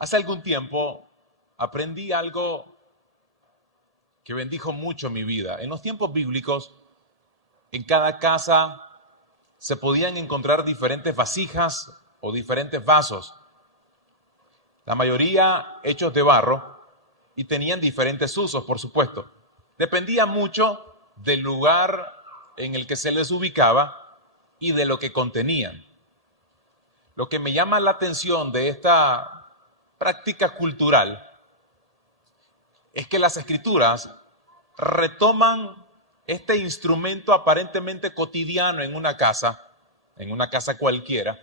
Hace algún tiempo aprendí algo que bendijo mucho mi vida. En los tiempos bíblicos, en cada casa se podían encontrar diferentes vasijas o diferentes vasos. La mayoría hechos de barro y tenían diferentes usos, por supuesto. Dependía mucho del lugar en el que se les ubicaba y de lo que contenían. Lo que me llama la atención de esta práctica cultural es que las Escrituras retoman este instrumento aparentemente cotidiano en una casa cualquiera,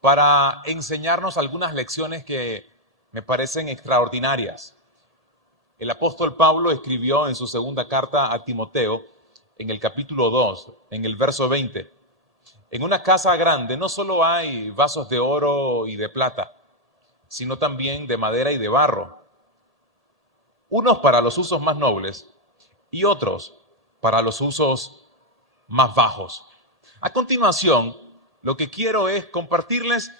para enseñarnos algunas lecciones que me parecen extraordinarias. El apóstol Pablo escribió en su segunda carta a Timoteo, en el capítulo 2, en el verso 20, en una casa grande no solo hay vasos de oro y de plata, sino también de madera y de barro, unos para los usos más nobles y otros para los usos más bajos. A continuación, lo que quiero es compartirles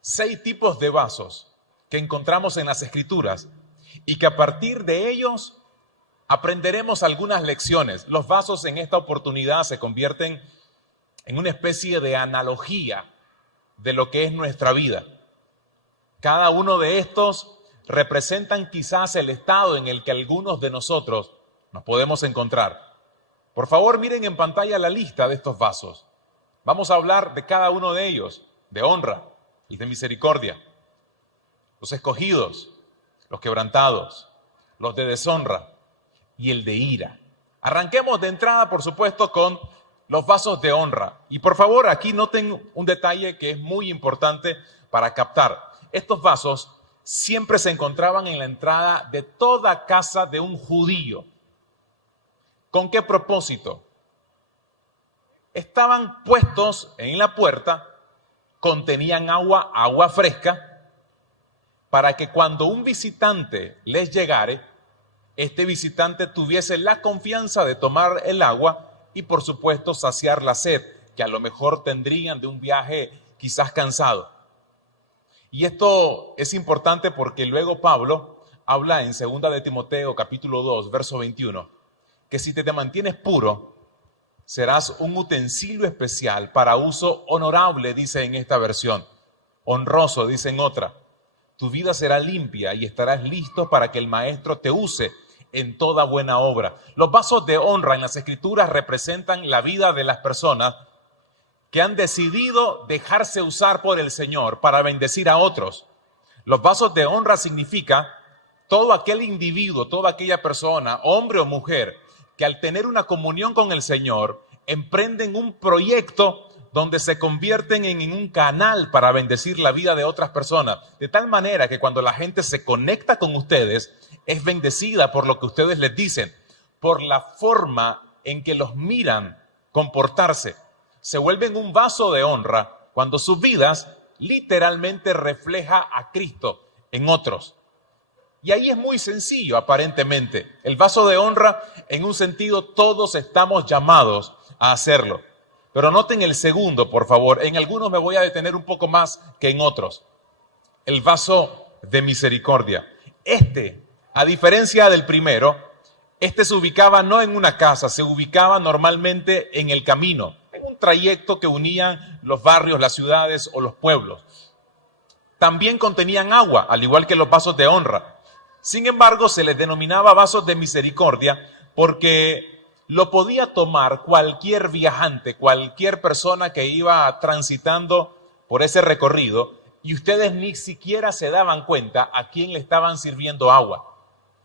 6 tipos de vasos que encontramos en las Escrituras y que a partir de ellos aprenderemos algunas lecciones. Los vasos en esta oportunidad se convierten en una especie de analogía de lo que es nuestra vida. Cada uno de estos representan quizás el estado en el que algunos de nosotros nos podemos encontrar. Por favor, miren en pantalla la lista de estos vasos. Vamos a hablar de cada uno de ellos, de honra y de misericordia. Los escogidos, los quebrantados, los de deshonra y el de ira. Arranquemos de entrada, por supuesto, con los vasos de honra. Y por favor, aquí noten un detalle que es muy importante para captar. Estos vasos siempre se encontraban en la entrada de toda casa de un judío. ¿Con qué propósito? Estaban puestos en la puerta, contenían agua fresca, para que cuando un visitante les llegare, este visitante tuviese la confianza de tomar el agua y por supuesto saciar la sed, que a lo mejor tendrían de un viaje quizás cansado. Y esto es importante porque luego Pablo habla en 2 de Timoteo capítulo 2, verso 21, que si te mantienes puro, serás un utensilio especial para uso honorable, dice en esta versión, honroso, dice en otra. Tu vida será limpia y estarás listo para que el maestro te use en toda buena obra. Los vasos de honra en las Escrituras representan la vida de las personas que han decidido dejarse usar por el Señor para bendecir a otros. Los vasos de honra significa todo aquel individuo, toda aquella persona, hombre o mujer, que al tener una comunión con el Señor, emprenden un proyecto donde se convierten en un canal para bendecir la vida de otras personas, de tal manera que cuando la gente se conecta con ustedes, es bendecida por lo que ustedes les dicen, por la forma en que los miran comportarse. Se vuelven un vaso de honra cuando sus vidas literalmente refleja a Cristo en otros. Y ahí es muy sencillo, aparentemente. El vaso de honra, en un sentido, todos estamos llamados a hacerlo. Pero noten el segundo, por favor. En algunos me voy a detener un poco más que en otros. El vaso de misericordia. A diferencia del primero, se ubicaba no en una casa, se ubicaba normalmente en el camino, en un trayecto que unía los barrios, las ciudades o los pueblos. También contenían agua, al igual que los vasos de honra. Sin embargo, se les denominaba vasos de misericordia porque lo podía tomar cualquier viajante, cualquier persona que iba transitando por ese recorrido y ustedes ni siquiera se daban cuenta a quién le estaban sirviendo agua.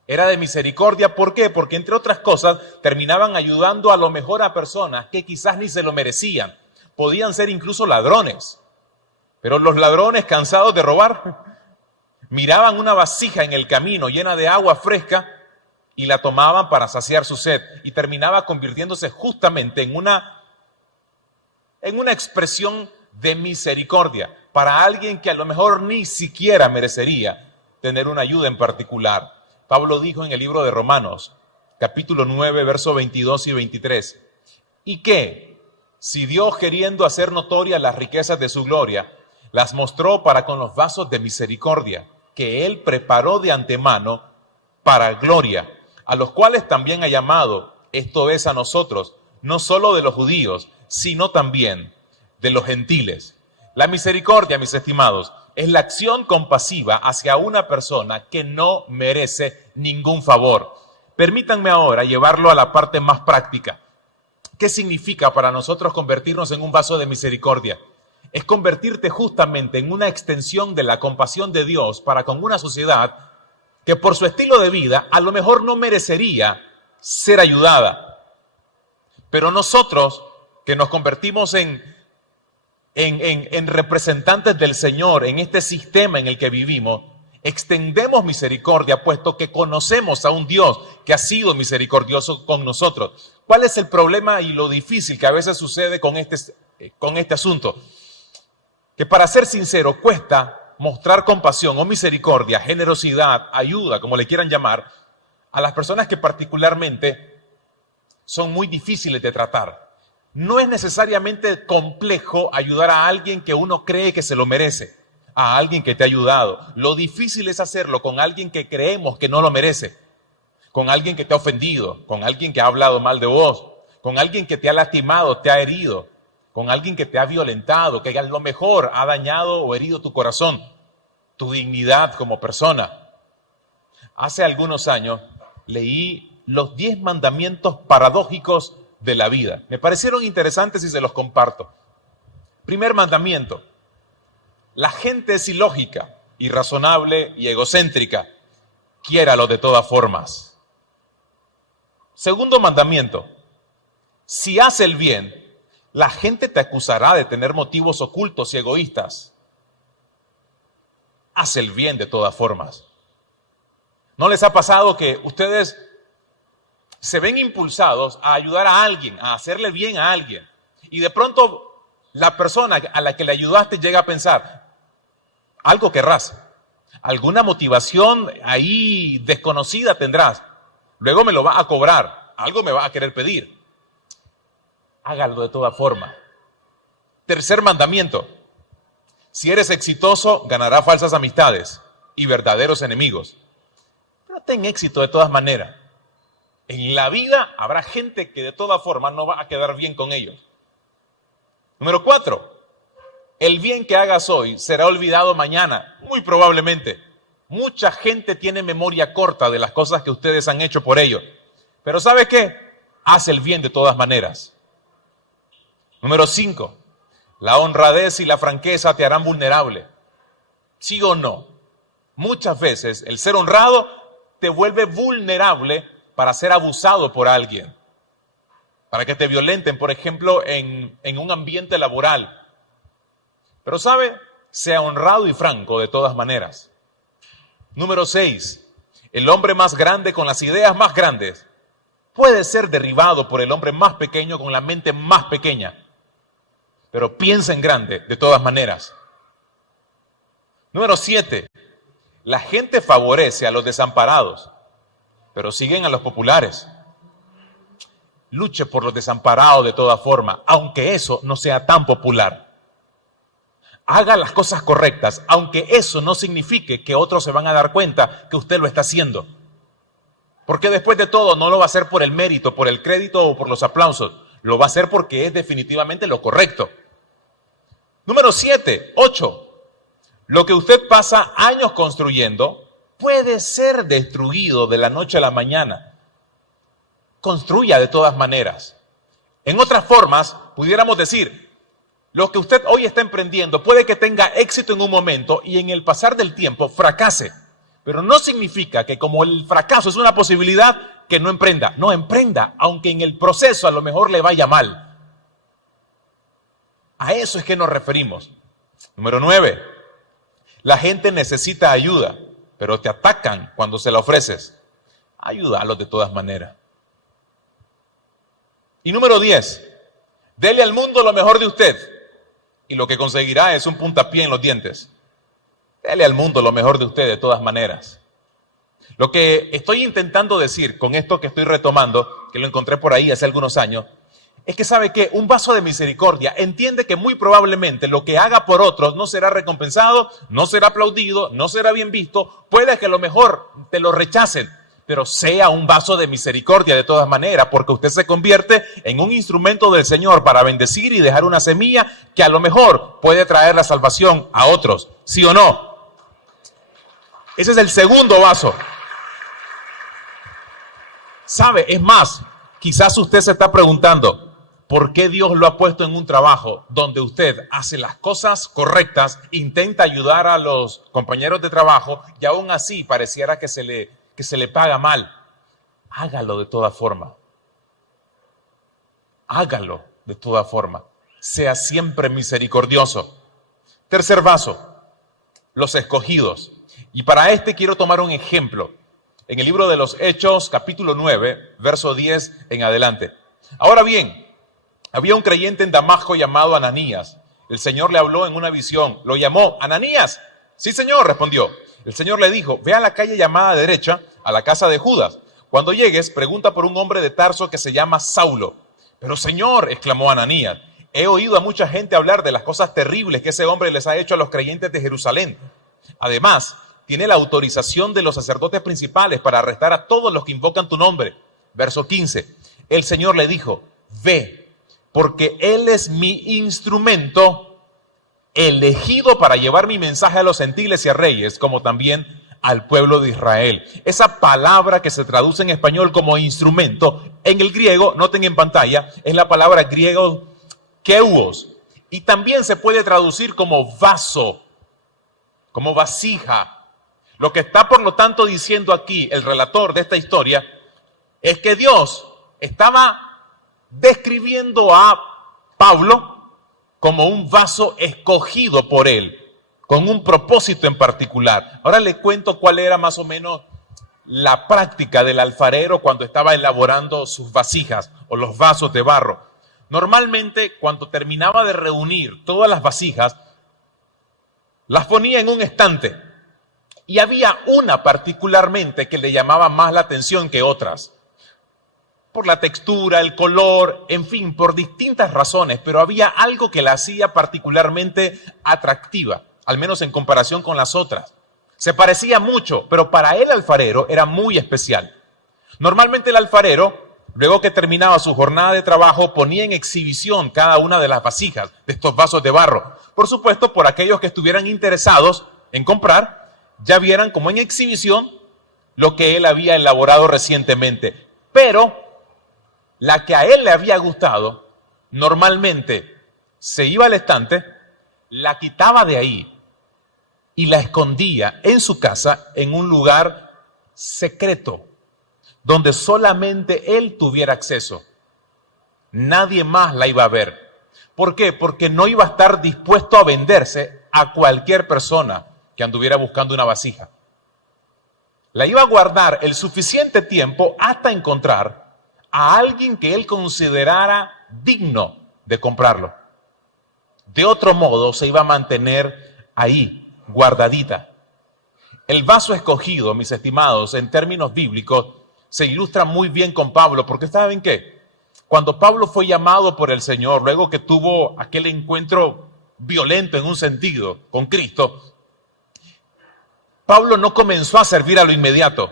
Era de misericordia, ¿por qué? Porque entre otras cosas terminaban ayudando a lo mejor a personas que quizás ni se lo merecían. Podían ser incluso ladrones, pero los ladrones cansados de robar miraban una vasija en el camino llena de agua fresca y la tomaban para saciar su sed y terminaba convirtiéndose justamente en una expresión de misericordia para alguien que a lo mejor ni siquiera merecería tener una ayuda en particular. Pablo dijo en el libro de Romanos, capítulo 9, versos 22 y 23, y que si Dios, queriendo hacer notorias las riquezas de su gloria, las mostró para con los vasos de misericordia, que Él preparó de antemano para gloria, a los cuales también ha llamado, esto es a nosotros, no solo de los judíos, sino también de los gentiles. La misericordia, mis estimados, es la acción compasiva hacia una persona que no merece ningún favor. Permítanme ahora llevarlo a la parte más práctica. ¿Qué significa para nosotros convertirnos en un vaso de misericordia? Es convertirte justamente en una extensión de la compasión de Dios para con una sociedad que por su estilo de vida a lo mejor no merecería ser ayudada. Pero nosotros que nos convertimos en representantes del Señor en este sistema en el que vivimos, extendemos misericordia puesto que conocemos a un Dios que ha sido misericordioso con nosotros. ¿Cuál es el problema y lo difícil que a veces sucede con este asunto? Que para ser sincero cuesta mostrar compasión o misericordia, generosidad, ayuda, como le quieran llamar, a las personas que particularmente son muy difíciles de tratar. No es necesariamente complejo ayudar a alguien que uno cree que se lo merece, a alguien que te ha ayudado. Lo difícil es hacerlo con alguien que creemos que no lo merece, con alguien que te ha ofendido, con alguien que ha hablado mal de vos, con alguien que te ha lastimado, te ha herido, con alguien que te ha violentado, que a lo mejor ha dañado o herido tu corazón, tu dignidad como persona. Hace algunos años leí los 10 mandamientos paradójicos de la vida. Me parecieron interesantes y se los comparto. Primer mandamiento: la gente es ilógica, irrazonable y egocéntrica. Quiéralo de todas formas. Segundo mandamiento: si hace el bien, la gente te acusará de tener motivos ocultos y egoístas. Haz el bien de todas formas. ¿No les ha pasado que ustedes se ven impulsados a ayudar a alguien, a hacerle bien a alguien, y de pronto la persona a la que le ayudaste llega a pensar, algo querrás, alguna motivación ahí desconocida tendrás, luego me lo va a cobrar, algo me va a querer pedir? Hágalo de toda forma. Tercer mandamiento: si eres exitoso, ganarás falsas amistades y verdaderos enemigos. Pero ten éxito de todas maneras. En la vida habrá gente que de todas formas no va a quedar bien con ellos. Número 4. El bien que hagas hoy será olvidado mañana, muy probablemente. Mucha gente tiene memoria corta de las cosas que ustedes han hecho por ellos. Pero ¿sabe qué? Haz el bien de todas maneras. Número 5. La honradez y la franqueza te harán vulnerable. ¿Sí o no? Muchas veces el ser honrado te vuelve vulnerable para ser abusado por alguien, para que te violenten, por ejemplo, en un ambiente laboral. Pero ¿sabe? Sea honrado y franco de todas maneras. Número 6. El hombre más grande con las ideas más grandes puede ser derribado por el hombre más pequeño con la mente más pequeña. Pero piensa en grande de todas maneras. Número 7. La gente favorece a los desamparados, pero siguen a los populares. Luche por los desamparados de toda forma, aunque eso no sea tan popular. Haga las cosas correctas, aunque eso no signifique que otros se van a dar cuenta que usted lo está haciendo. Porque después de todo no lo va a hacer por el mérito, por el crédito o por los aplausos. Lo va a hacer porque es definitivamente lo correcto. Número 8. Lo que usted pasa años construyendo puede ser destruido de la noche a la mañana. Construya de todas maneras. En otras formas, pudiéramos decir, lo que usted hoy está emprendiendo puede que tenga éxito en un momento y en el pasar del tiempo fracase. Pero no significa que como el fracaso es una posibilidad, que no emprenda. No, emprenda, aunque en el proceso a lo mejor le vaya mal. A eso es que nos referimos. Número 9. La gente necesita ayuda, pero te atacan cuando se la ofreces. Ayúdalos de todas maneras. Y número 10. Dele al mundo lo mejor de usted y lo que conseguirá es un puntapié en los dientes. Dele al mundo lo mejor de usted de todas maneras. Lo que estoy intentando decir con esto que estoy retomando, que lo encontré por ahí hace algunos años, es que sabe que un vaso de misericordia entiende que muy probablemente lo que haga por otros no será recompensado, no será aplaudido, no será bien visto, puede que a lo mejor te lo rechacen, pero sea un vaso de misericordia de todas maneras, porque usted se convierte en un instrumento del Señor para bendecir y dejar una semilla que a lo mejor puede traer la salvación a otros, ¿sí o no? Ese es el segundo vaso. ¿Sabe? Es más, quizás usted se está preguntando, ¿por qué Dios lo ha puesto en un trabajo donde usted hace las cosas correctas, intenta ayudar a los compañeros de trabajo y aún así pareciera que se le paga mal? Hágalo de toda forma. Hágalo de toda forma. Sea siempre misericordioso. Tercer vaso, los escogidos. Y para este quiero tomar un ejemplo. En el libro de los Hechos, capítulo 9, verso 10 en adelante. Ahora bien, había un creyente en Damasco llamado Ananías. El Señor le habló en una visión. Lo llamó, Ananías. Sí, Señor, respondió. El Señor le dijo, ve a la calle llamada derecha, a la casa de Judas. Cuando llegues, pregunta por un hombre de Tarso que se llama Saulo. Pero Señor, exclamó Ananías, he oído a mucha gente hablar de las cosas terribles que ese hombre les ha hecho a los creyentes de Jerusalén. Además, tiene la autorización de los sacerdotes principales para arrestar a todos los que invocan tu nombre. Verso 15. El Señor le dijo, ve, porque Él es mi instrumento elegido para llevar mi mensaje a los gentiles y a reyes, como también al pueblo de Israel. Esa palabra que se traduce en español como instrumento, en el griego, noten en pantalla, es la palabra griego keuos. Y también se puede traducir como vaso, como vasija. Lo que está, por lo tanto, diciendo aquí el relator de esta historia es que Dios estaba describiendo a Pablo como un vaso escogido por él, con un propósito en particular. Ahora le cuento cuál era más o menos la práctica del alfarero cuando estaba elaborando sus vasijas o los vasos de barro. Normalmente, cuando terminaba de reunir todas las vasijas, las ponía en un estante. Y había una particularmente que le llamaba más la atención que otras. Por la textura, el color, en fin, por distintas razones, pero había algo que la hacía particularmente atractiva, al menos en comparación con las otras. Se parecía mucho, pero para el alfarero era muy especial. Normalmente el alfarero, luego que terminaba su jornada de trabajo, ponía en exhibición cada una de las vasijas de estos vasos de barro. Por supuesto, por aquellos que estuvieran interesados en comprar, ya vieran como en exhibición lo que él había elaborado recientemente. Pero la que a él le había gustado, normalmente se iba al estante, la quitaba de ahí y la escondía en su casa en un lugar secreto, donde solamente él tuviera acceso. Nadie más la iba a ver. ¿Por qué? Porque no iba a estar dispuesto a venderse a cualquier persona que anduviera buscando una vasija. La iba a guardar el suficiente tiempo hasta encontrar a alguien que él considerara digno de comprarlo. De otro modo, se iba a mantener ahí, guardadita. El vaso escogido, mis estimados, en términos bíblicos, se ilustra muy bien con Pablo, porque ¿saben qué? Cuando Pablo fue llamado por el Señor, luego que tuvo aquel encuentro violento en un sentido con Cristo, Pablo no comenzó a servir a lo inmediato.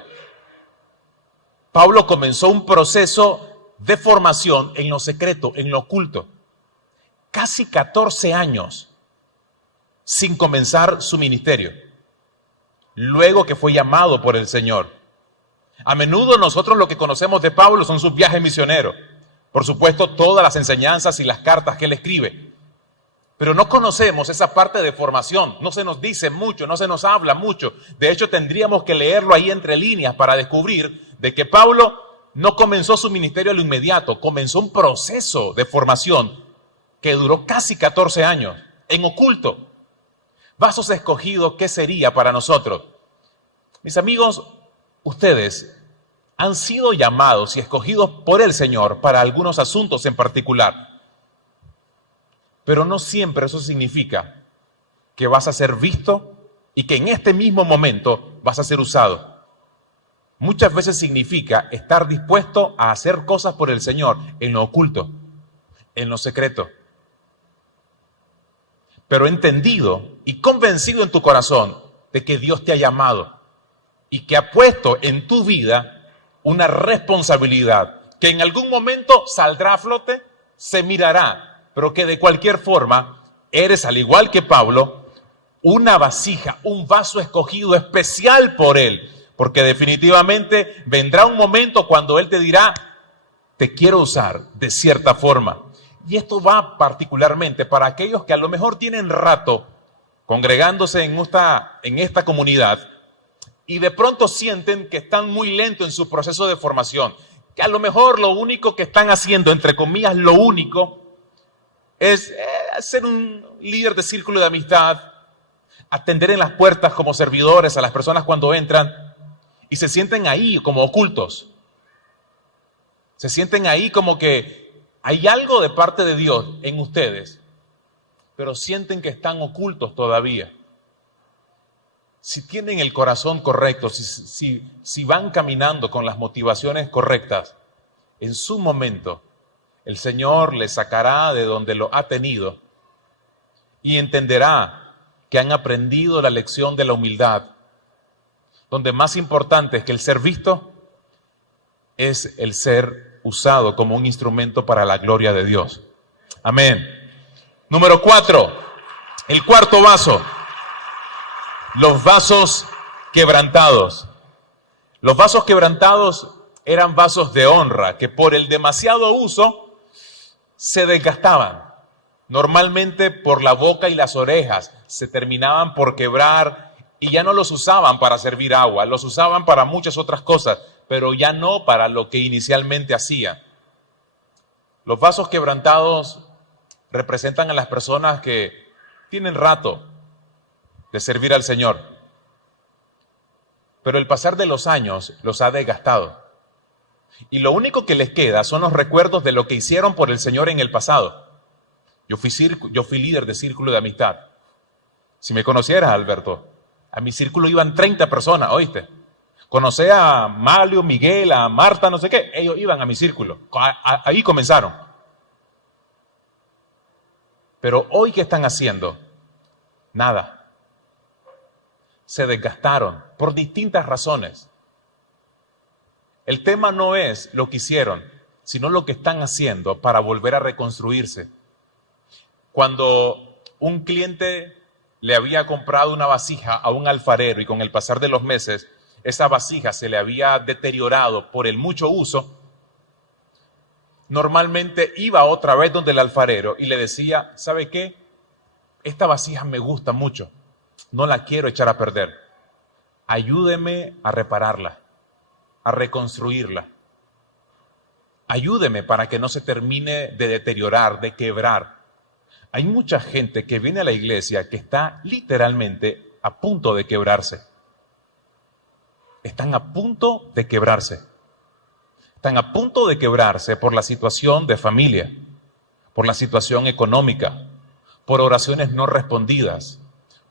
Pablo comenzó un proceso de formación en lo secreto, en lo oculto. Casi 14 años sin comenzar su ministerio, luego que fue llamado por el Señor. A menudo nosotros lo que conocemos de Pablo son sus viajes misioneros. Por supuesto, todas las enseñanzas y las cartas que él escribe. Pero no conocemos esa parte de formación, no se nos dice mucho, no se nos habla mucho. De hecho, tendríamos que leerlo ahí entre líneas para descubrir de que Pablo no comenzó su ministerio a lo inmediato, comenzó un proceso de formación que duró casi 14 años, en oculto. Vasos escogidos, ¿qué sería para nosotros? Mis amigos, ustedes han sido llamados y escogidos por el Señor para algunos asuntos en particular. Pero no siempre eso significa que vas a ser visto y que en este mismo momento vas a ser usado. Muchas veces significa estar dispuesto a hacer cosas por el Señor en lo oculto. en lo secreto. Pero entendido y convencido en tu corazón de que Dios te ha llamado y que ha puesto en tu vida una responsabilidad que en algún momento saldrá a flote, se mirará, pero que de cualquier forma eres, al igual que Pablo, una vasija, un vaso escogido especial por Él, porque definitivamente vendrá un momento cuando Él te dirá, te quiero usar de cierta forma. Y esto va particularmente para aquellos que a lo mejor tienen rato congregándose en esta comunidad y de pronto sienten que están muy lentos en su proceso de formación, que a lo mejor lo único que están haciendo, entre comillas, lo único, es ser un líder de círculo de amistad, atender en las puertas como servidores a las personas cuando entran y se sienten ahí como ocultos. Se sienten ahí como que hay algo de parte de Dios en ustedes, pero sienten que están ocultos todavía. Si tienen el corazón correcto, si van caminando con las motivaciones correctas, en su momento el Señor les sacará de donde lo ha tenido y entenderá que han aprendido la lección de la humildad, donde más importante es que el ser visto es el ser usado como un instrumento para la gloria de Dios. Amén. Número 4, el cuarto vaso, los vasos quebrantados. Los vasos quebrantados eran vasos de honra que por el demasiado uso se desgastaban. Normalmente por la boca y las orejas se terminaban por quebrar y ya no los usaban para servir agua, los usaban para muchas otras cosas, pero ya no para lo que inicialmente hacía. Los vasos quebrantados representan a las personas que tienen rato de servir al Señor, pero el pasar de los años los ha desgastado. Y lo único que les queda son los recuerdos de lo que hicieron por el Señor en el pasado. Yo fui líder de círculo de amistad. Si me conocieras, Alberto, a mi círculo iban 30 personas, ¿oíste? Conocí a Mario, Miguel, a Marta, no sé qué. Ellos iban a mi círculo. Ahí comenzaron. Pero hoy, ¿qué están haciendo? Nada. Se desgastaron por distintas razones. El tema no es lo que hicieron, sino lo que están haciendo para volver a reconstruirse. Cuando un cliente le había comprado una vasija a un alfarero y con el pasar de los meses esa vasija se le había deteriorado por el mucho uso, normalmente iba otra vez donde el alfarero y le decía, ¿sabe qué? Esta vasija me gusta mucho, no la quiero echar a perder. Ayúdeme a repararla, a reconstruirla. Ayúdeme para que no se termine de deteriorar, de quebrar. Hay mucha gente que viene a la iglesia que está literalmente a punto de quebrarse. Están a punto de quebrarse. Están a punto de quebrarse por la situación de familia, por la situación económica, por oraciones no respondidas,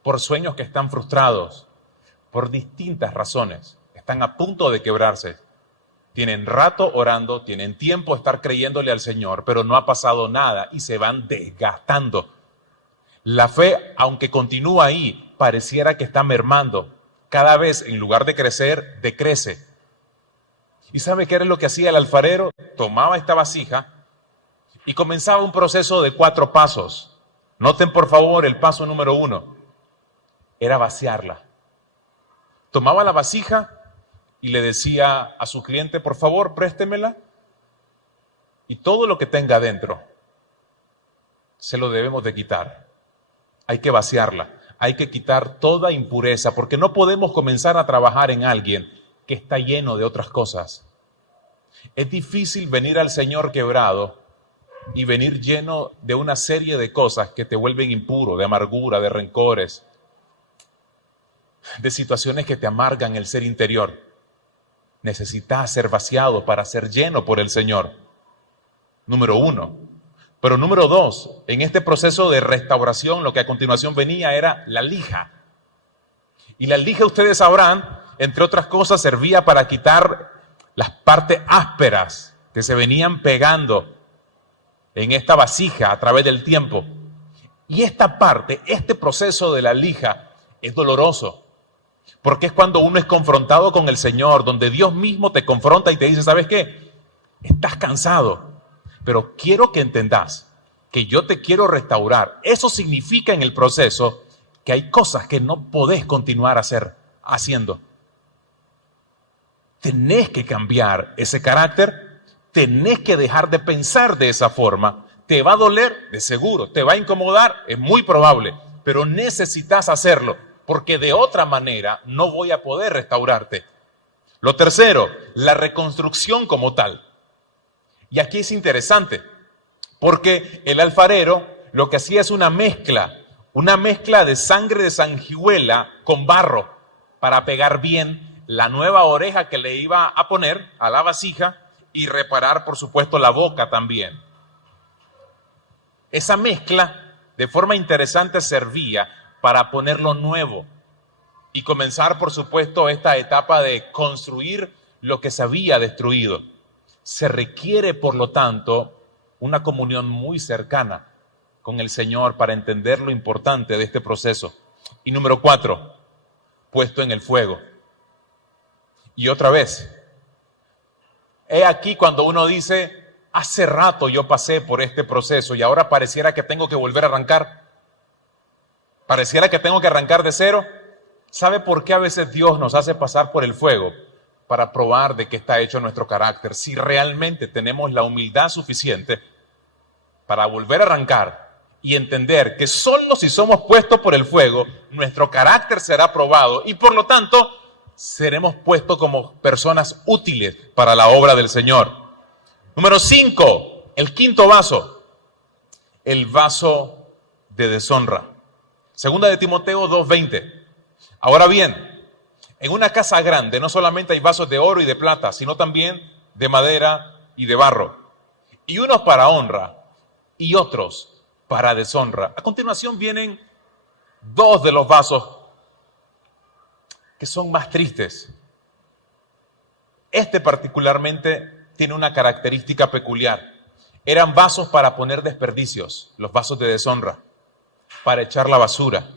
por sueños que están frustrados, por distintas razones. Están a punto de quebrarse. Tienen rato orando, tienen tiempo de estar creyéndole al Señor, pero no ha pasado nada y se van desgastando. La fe, aunque continúa ahí, pareciera que está mermando. Cada vez, en lugar de crecer, decrece. ¿Y sabe qué era lo que hacía el alfarero? Tomaba esta vasija y comenzaba un proceso de 4 pasos. Noten, por favor, el paso número 1. Era vaciarla. Tomaba la vasija y le decía a su cliente, por favor, préstemela. Y todo lo que tenga adentro, se lo debemos de quitar. Hay que vaciarla. Hay que quitar toda impureza, porque no podemos comenzar a trabajar en alguien que está lleno de otras cosas. Es difícil venir al Señor quebrado y venir lleno de una serie de cosas que te vuelven impuro, de amargura, de rencores, de situaciones que te amargan el ser interior. Necesitas ser vaciado para ser lleno por el Señor. Número 1. Pero número 2, en este proceso de restauración, lo que a continuación venía era la lija. Y la lija, ustedes sabrán, entre otras cosas, servía para quitar las partes ásperas que se venían pegando en esta vasija a través del tiempo. Y esta parte, este proceso de la lija es doloroso, porque es cuando uno es confrontado con el Señor, donde Dios mismo te confronta y te dice, ¿sabes qué? Estás cansado, pero quiero que entendás que yo te quiero restaurar. Eso significa en el proceso que hay cosas que no podés continuar haciendo. Tenés que cambiar ese carácter, tenés que dejar de pensar de esa forma. Te va a doler, de seguro, te va a incomodar, es muy probable, pero necesitas hacerlo, porque de otra manera no voy a poder restaurarte. Lo tercero, la reconstrucción como tal. Y aquí es interesante, porque el alfarero lo que hacía es una mezcla de sangre de sanguijuela con barro para pegar bien la nueva oreja que le iba a poner a la vasija y reparar, por supuesto, la boca también. Esa mezcla, de forma interesante, servía para ponerlo nuevo y comenzar, por supuesto, esta etapa de construir lo que se había destruido. Se requiere, por lo tanto, una comunión muy cercana con el Señor para entender lo importante de este proceso. Y número 4, puesto en el fuego. Y otra vez, he aquí cuando uno dice, hace rato yo pasé por este proceso y ahora pareciera que tengo que volver a arrancar. Pareciera que tengo que arrancar de cero. ¿Sabe por qué a veces Dios nos hace pasar por el fuego? Para probar de qué está hecho nuestro carácter. Si realmente tenemos la humildad suficiente para volver a arrancar y entender que solo si somos puestos por el fuego, nuestro carácter será probado y por lo tanto seremos puestos como personas útiles para la obra del Señor. Número 5, el quinto vaso, el vaso de deshonra. Segunda de Timoteo 2:20. Ahora bien, en una casa grande no solamente hay vasos de oro y de plata, sino también de madera y de barro. Y unos para honra y otros para deshonra. A continuación vienen dos de los vasos que son más tristes. Este particularmente tiene una característica peculiar. Eran vasos para poner desperdicios, los vasos de deshonra, para echar la basura.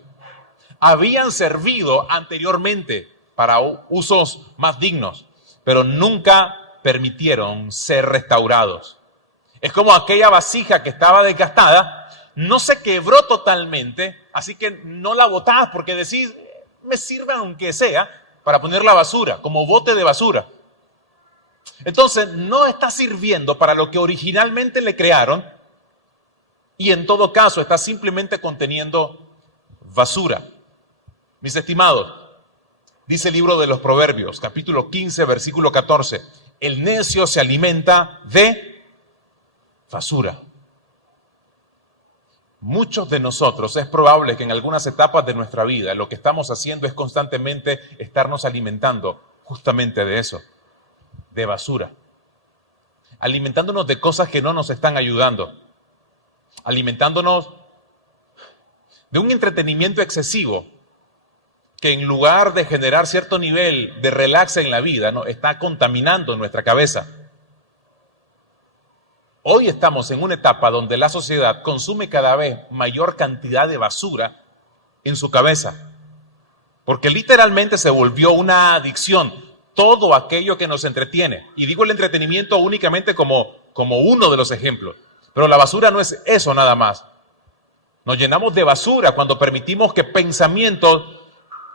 Habían servido anteriormente para usos más dignos, pero nunca permitieron ser restaurados. Es como aquella vasija que estaba desgastada, no se quebró totalmente, así que no la botás porque decís, me sirve aunque sea para poner la basura, como bote de basura. Entonces no está sirviendo para lo que originalmente le crearon y en todo caso está simplemente conteniendo basura. Mis estimados, dice el libro de los Proverbios, capítulo 15, versículo 14, el necio se alimenta de basura. Muchos de nosotros es probable que en algunas etapas de nuestra vida lo que estamos haciendo es constantemente estarnos alimentando justamente de eso, de basura. Alimentándonos de cosas que no nos están ayudando. Alimentándonos de un entretenimiento excesivo que en lugar de generar cierto nivel de relax en la vida, ¿no?, está contaminando nuestra cabeza. Hoy estamos en una etapa donde la sociedad consume cada vez mayor cantidad de basura en su cabeza, porque literalmente se volvió una adicción, todo aquello que nos entretiene. Y digo el entretenimiento únicamente como uno de los ejemplos, pero la basura no es eso nada más. Nos llenamos de basura cuando permitimos que pensamientos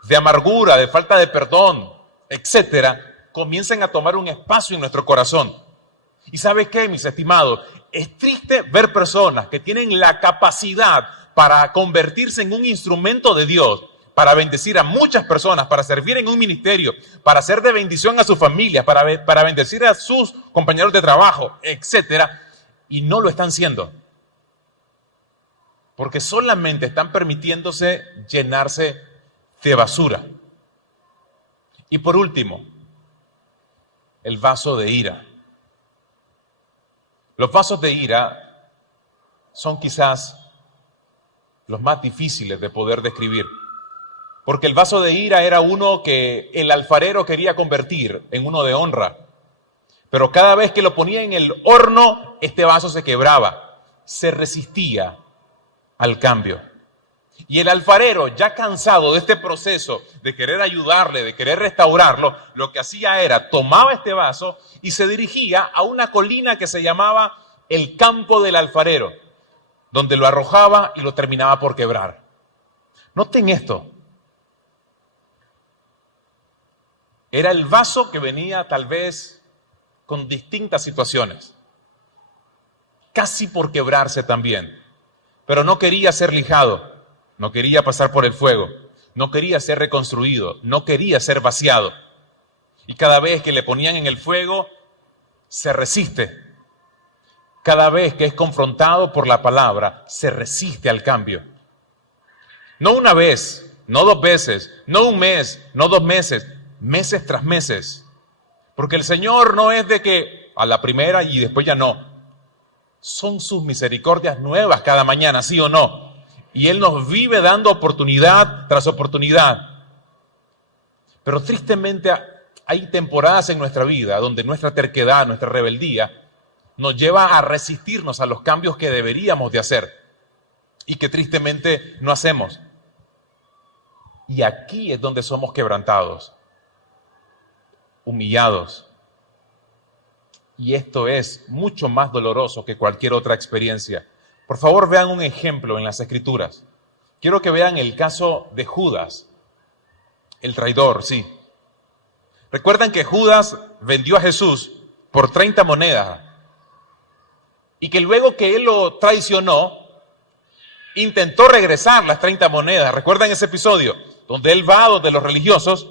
de amargura, de falta de perdón, etcétera, comiencen a tomar un espacio en nuestro corazón. ¿Y sabe qué, mis estimados? Es triste ver personas que tienen la capacidad para convertirse en un instrumento de Dios, para bendecir a muchas personas, para servir en un ministerio, para ser de bendición a su familia, para bendecir a sus compañeros de trabajo, etcétera, y no lo están haciendo. Porque solamente están permitiéndose llenarse de basura. Y por último, el vaso de ira. Los vasos de ira son quizás los más difíciles de poder describir, porque el vaso de ira era uno que el alfarero quería convertir en uno de honra, pero cada vez que lo ponía en el horno, este vaso se quebraba, se resistía al cambio. Y el alfarero, ya cansado de este proceso de querer ayudarle, de querer restaurarlo, lo que hacía era tomaba este vaso y se dirigía a una colina que se llamaba el campo del alfarero, donde lo arrojaba y lo terminaba por quebrar. Noten esto. Era el vaso que venía tal vez con distintas situaciones, casi por quebrarse también, pero no quería ser lijado. No quería pasar por el fuego, no quería ser reconstruido, no quería ser vaciado. Y cada vez que le ponían en el fuego, se resiste. Cada vez que es confrontado por la palabra, se resiste al cambio. No una vez, no 2 veces, no un mes, no 2 meses, meses tras meses. Porque el Señor no es de que a la primera y después ya no. Son sus misericordias nuevas cada mañana, ¿sí o no? Y Él nos vive dando oportunidad tras oportunidad. Pero tristemente hay temporadas en nuestra vida donde nuestra terquedad, nuestra rebeldía, nos lleva a resistirnos a los cambios que deberíamos de hacer y que tristemente no hacemos. Y aquí es donde somos quebrantados, humillados. Y esto es mucho más doloroso que cualquier otra experiencia. Por favor, vean un ejemplo en las Escrituras. Quiero que vean el caso de Judas, el traidor, sí. Recuerdan que Judas vendió a Jesús por 30 monedas y que luego que él lo traicionó, intentó regresar las 30 monedas. ¿Recuerdan ese episodio? Donde él va donde los religiosos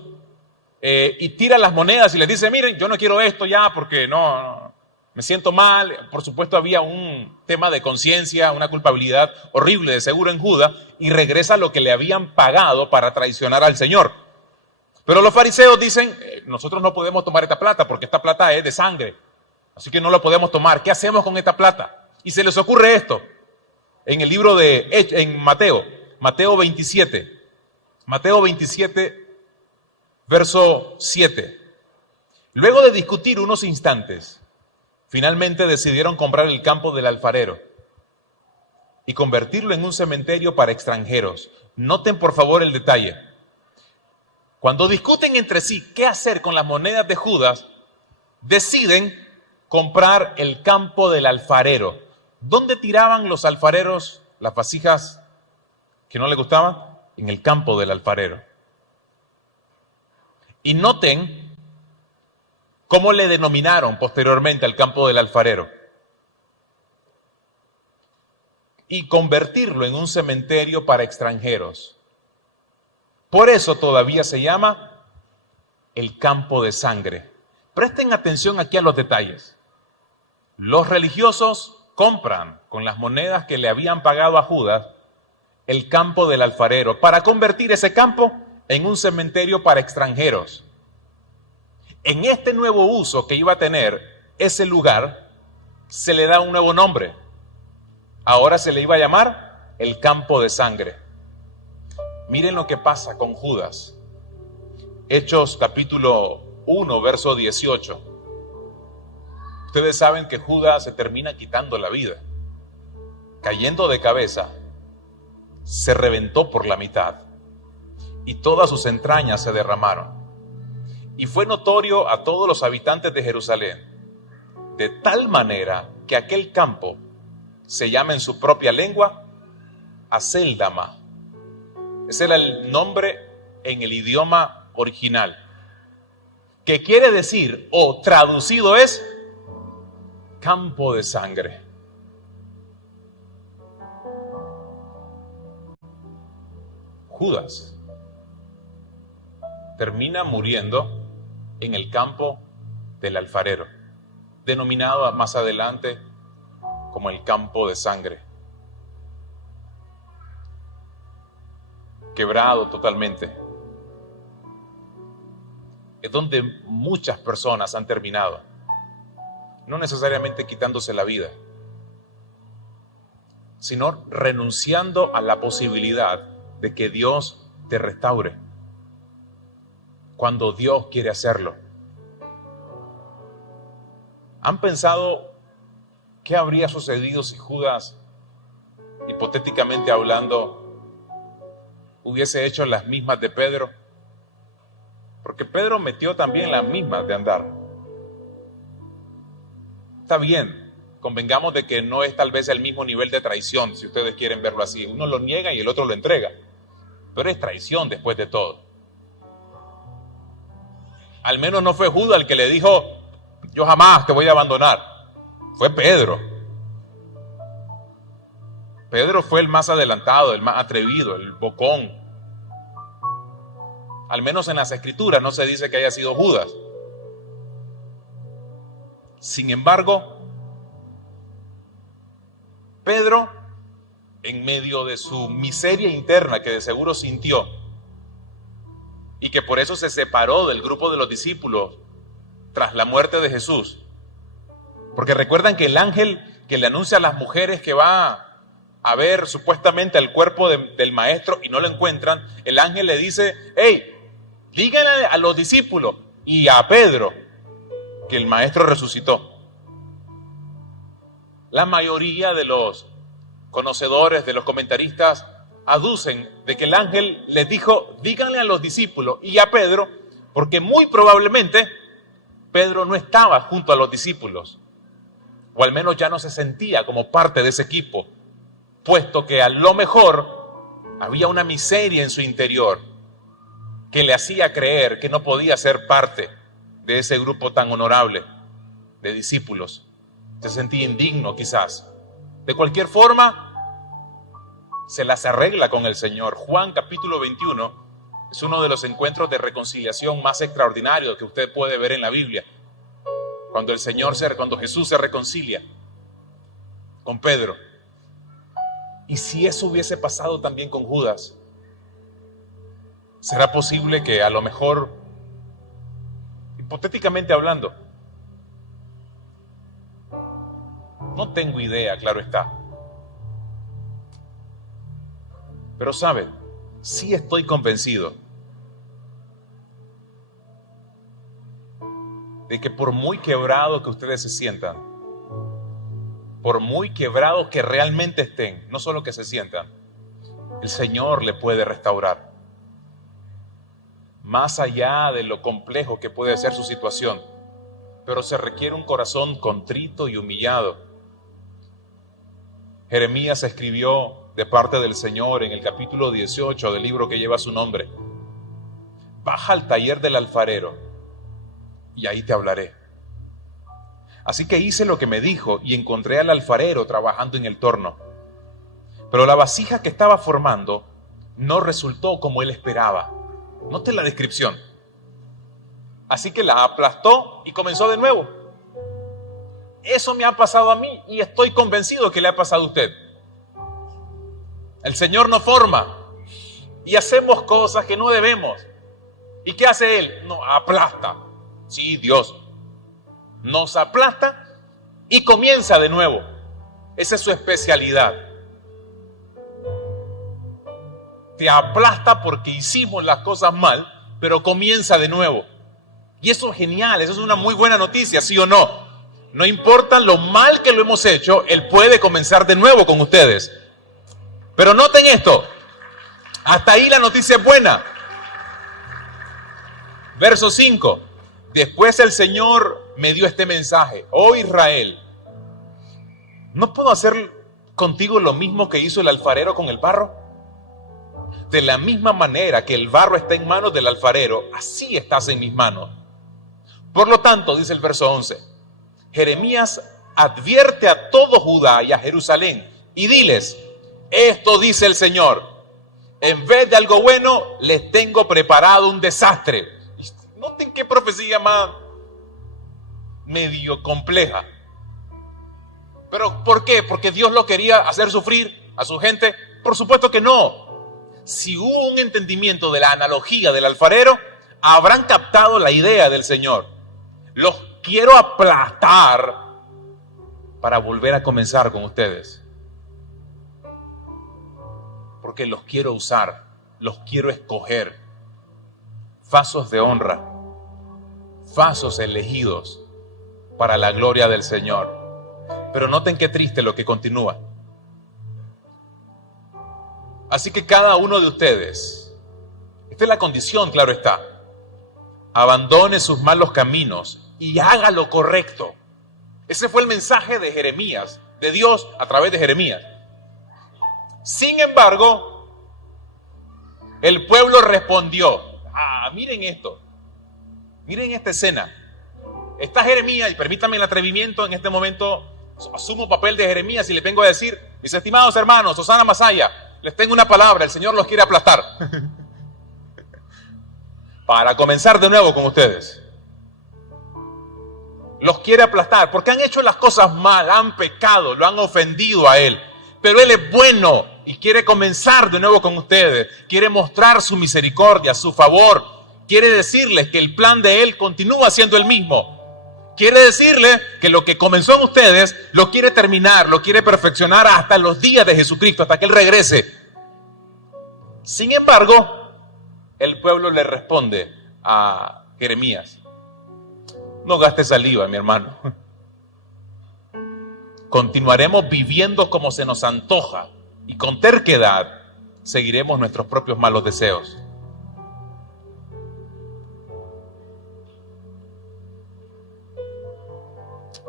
y tira las monedas y les dice, miren, yo no quiero esto ya porque no me siento mal. Por supuesto había un tema de conciencia, una culpabilidad horrible de seguro en Judas, y regresa lo que le habían pagado para traicionar al Señor. Pero los fariseos dicen, nosotros no podemos tomar esta plata porque esta plata es de sangre, así que no lo podemos tomar. ¿Qué hacemos con esta plata? Y se les ocurre esto en el libro en Mateo 27, verso 7. Luego de discutir unos instantes, finalmente decidieron comprar el campo del alfarero y convertirlo en un cementerio para extranjeros. Noten por favor el detalle. Cuando discuten entre sí qué hacer con las monedas de Judas, deciden comprar el campo del alfarero. ¿Dónde tiraban los alfareros las vasijas que no les gustaban? En el campo del alfarero. Y noten cómo le denominaron posteriormente al campo del alfarero. Y convertirlo en un cementerio para extranjeros. Por eso todavía se llama el campo de sangre. Presten atención aquí a los detalles. Los religiosos compran con las monedas que le habían pagado a Judas el campo del alfarero para convertir ese campo en un cementerio para extranjeros. En este nuevo uso que iba a tener ese lugar, se le da un nuevo nombre. Ahora se le iba a llamar el campo de sangre. Miren lo que pasa con Judas. Hechos capítulo 1, verso 18. Ustedes saben que Judas se termina quitando la vida. Cayendo de cabeza, se reventó por la mitad y todas sus entrañas se derramaron. Y fue notorio a todos los habitantes de Jerusalén, de tal manera que aquel campo se llama en su propia lengua Acéldama. Ese era el nombre en el idioma original, que quiere decir, o traducido es, campo de sangre. Judas termina muriendo en el campo del alfarero, denominado más adelante como el campo de sangre. Quebrado totalmente. Es donde muchas personas han terminado, no necesariamente quitándose la vida, sino renunciando a la posibilidad de que Dios te restaure cuando Dios quiere hacerlo. ¿Han pensado qué habría sucedido si Judas hipotéticamente hablando, hubiese hecho las mismas de Pedro? Porque Pedro metió también las mismas de andar. Está bien, convengamos de que no es tal vez el mismo nivel de traición, si ustedes quieren verlo así. Uno lo niega y el otro lo entrega. Pero es traición después de todo. Al menos no fue Judas el que le dijo, yo jamás te voy a abandonar. Fue Pedro. Pedro fue el más adelantado, el más atrevido, el bocón. Al menos en las escrituras no se dice que haya sido Judas. Sin embargo, Pedro, en medio de su miseria interna que de seguro sintió, y que por eso se separó del grupo de los discípulos tras la muerte de Jesús, porque recuerdan que el ángel que le anuncia a las mujeres que va a ver supuestamente el cuerpo del maestro y no lo encuentran, el ángel le dice, hey, díganle a los discípulos y a Pedro que el maestro resucitó. La mayoría de los conocedores, de los comentaristas, aducen de que el ángel les dijo, díganle a los discípulos y a Pedro, porque muy probablemente Pedro no estaba junto a los discípulos, o al menos ya no se sentía como parte de ese equipo, puesto que a lo mejor había una miseria en su interior que le hacía creer que no podía ser parte de ese grupo tan honorable de discípulos. Se sentía indigno quizás. De cualquier forma, se las arregla con el Señor. Juan capítulo 21 es uno de los encuentros de reconciliación más extraordinarios que usted puede ver en la Biblia. Cuando Jesús se reconcilia con Pedro. ¿Y si eso hubiese pasado también con Judas? ¿Será posible que a lo mejor, hipotéticamente hablando, no tengo idea, claro está, pero saben, sí estoy convencido de que por muy quebrado que ustedes se sientan, por muy quebrados que realmente estén, no solo que se sientan, el Señor le puede restaurar. Más allá de lo complejo que puede ser su situación, pero se requiere un corazón contrito y humillado. Jeremías escribió de parte del Señor en el capítulo 18 del libro que lleva su nombre: baja al taller del alfarero y ahí te hablaré. Así que hice lo que me dijo y encontré al alfarero trabajando en el torno. Pero la vasija que estaba formando no resultó como él esperaba. Note la descripción. Así que la aplastó y comenzó de nuevo. Eso me ha pasado a mí y estoy convencido que le ha pasado a usted. El Señor nos forma y hacemos cosas que no debemos. ¿Y qué hace Él? Nos aplasta. Sí, Dios nos aplasta y comienza de nuevo. Esa es su especialidad. Te aplasta porque hicimos las cosas mal, pero comienza de nuevo. Y eso es genial, eso es una muy buena noticia, ¿sí o no? No importa lo mal que lo hemos hecho, Él puede comenzar de nuevo con ustedes. Pero noten esto, hasta ahí la noticia es buena. Verso 5. Después el Señor me dio este mensaje: oh Israel, ¿no puedo hacer contigo lo mismo que hizo el alfarero con el barro? De la misma manera que el barro está en manos del alfarero, así estás en mis manos. Por lo tanto, dice el verso 11, Jeremías advierte a todo Judá y a Jerusalén y diles: esto dice el Señor, en vez de algo bueno, les tengo preparado un desastre. Noten qué profecía más medio compleja. ¿Pero por qué? ¿Porque Dios lo quería hacer sufrir a su gente? Por supuesto que no. Si hubo un entendimiento de la analogía del alfarero, habrán captado la idea del Señor. Los quiero aplastar para volver a comenzar con ustedes. Porque los quiero usar, los quiero escoger. Vasos de honra, vasos elegidos para la gloria del Señor. Pero noten qué triste lo que continúa. Así que cada uno de ustedes, esta es la condición, claro está, abandone sus malos caminos y haga lo correcto. Ese fue el mensaje de Jeremías, de Dios a través de Jeremías. Sin embargo, el pueblo respondió. Miren esto. Miren esta escena. Está Jeremías, y permítanme el atrevimiento, en este momento asumo papel de Jeremías y les vengo a decir, mis estimados hermanos, Osana Masaya, les tengo una palabra, el Señor los quiere aplastar. Para comenzar de nuevo con ustedes. Los quiere aplastar porque han hecho las cosas mal, han pecado, lo han ofendido a Él. Pero Él es bueno y quiere comenzar de nuevo con ustedes. Quiere mostrar su misericordia, su favor. Quiere decirles que el plan de Él continúa siendo el mismo. Quiere decirles que lo que comenzó en ustedes lo quiere terminar, lo quiere perfeccionar hasta los días de Jesucristo, hasta que Él regrese. Sin embargo, el pueblo le responde a Jeremías: no gaste saliva, mi hermano. Continuaremos viviendo como se nos antoja y con terquedad seguiremos nuestros propios malos deseos.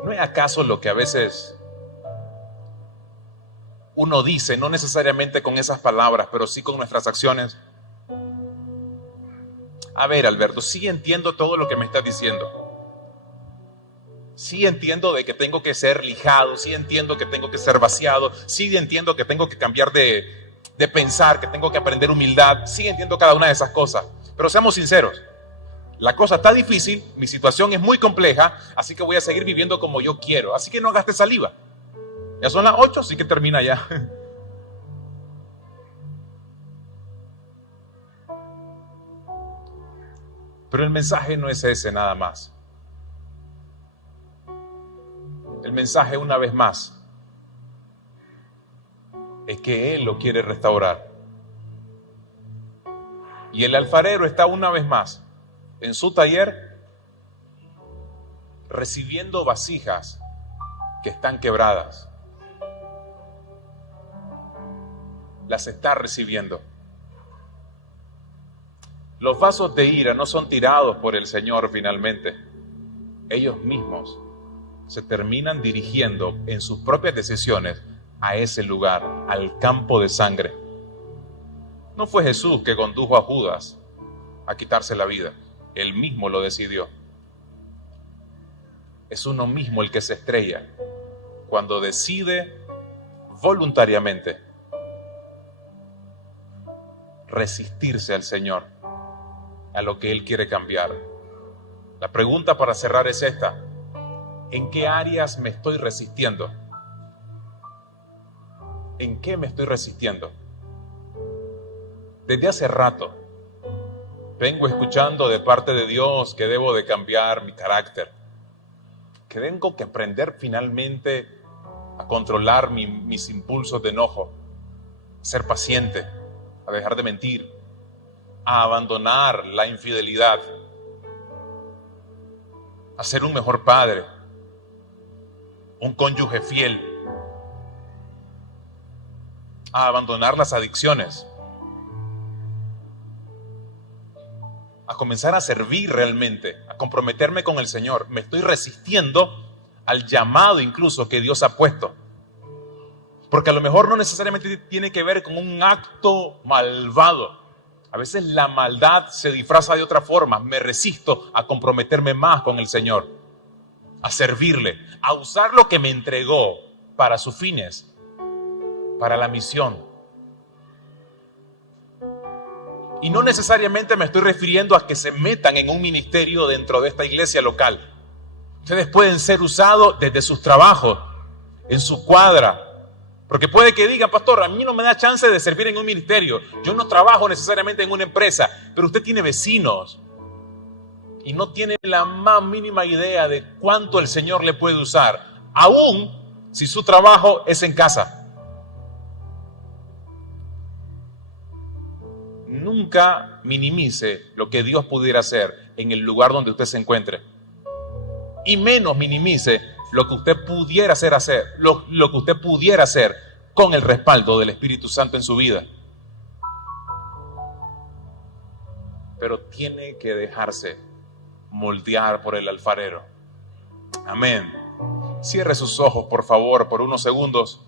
¿No es acaso lo que a veces uno dice, no necesariamente con esas palabras, pero sí con nuestras acciones? A ver, Alberto, sí entiendo todo lo que me estás diciendo. Sí entiendo de que tengo que ser lijado, sí entiendo que tengo que ser vaciado, sí entiendo que tengo que cambiar de pensar, que tengo que aprender humildad, sí entiendo cada una de esas cosas. Pero seamos sinceros, la cosa está difícil, mi situación es muy compleja, así que voy a seguir viviendo como yo quiero. Así que no gaste saliva. Ya son las 8, así que termina ya. Pero el mensaje no es ese nada más. El mensaje, una vez más, es que Él lo quiere restaurar. Y el alfarero está una vez más en su taller recibiendo vasijas que están quebradas. Las está recibiendo. Los vasos de ira no son tirados por el Señor finalmente. Ellos mismos se terminan dirigiendo en sus propias decisiones a ese lugar, al campo de sangre. No fue Jesús que condujo a Judas a quitarse la vida. Él mismo lo decidió. Es uno mismo el que se estrella cuando decide voluntariamente resistirse al Señor, a lo que Él quiere cambiar. La pregunta para cerrar es esta: ¿en qué áreas me estoy resistiendo? ¿En qué me estoy resistiendo? Desde hace rato vengo escuchando de parte de Dios que debo de cambiar mi carácter, que tengo que aprender finalmente a controlar mis impulsos de enojo, a ser paciente, a dejar de mentir, a abandonar la infidelidad, a ser un mejor padre, un cónyuge fiel, a abandonar las adicciones, a comenzar a servir realmente, a comprometerme con el Señor. Me estoy resistiendo al llamado incluso que Dios ha puesto. Porque a lo mejor no necesariamente tiene que ver con un acto malvado. A veces la maldad se disfraza de otra forma. Me resisto a comprometerme más con el Señor, a servirle, a usar lo que me entregó para sus fines, para la misión. Y no necesariamente me estoy refiriendo a que se metan en un ministerio dentro de esta iglesia local. Ustedes pueden ser usados desde sus trabajos, en su cuadra. Porque puede que digan: pastor, a mí no me da chance de servir en un ministerio. Yo no trabajo necesariamente en una empresa, pero usted tiene vecinos y no tiene la más mínima idea de cuánto el Señor le puede usar, aún si su trabajo es en casa. Nunca minimice lo que Dios pudiera hacer en el lugar donde usted se encuentre. Y menos minimice lo que usted pudiera hacer, lo que usted pudiera hacer con el respaldo del Espíritu Santo en su vida. pero tiene que dejarse moldear por el alfarero. Amén. Cierre sus ojos, por favor, por unos segundos.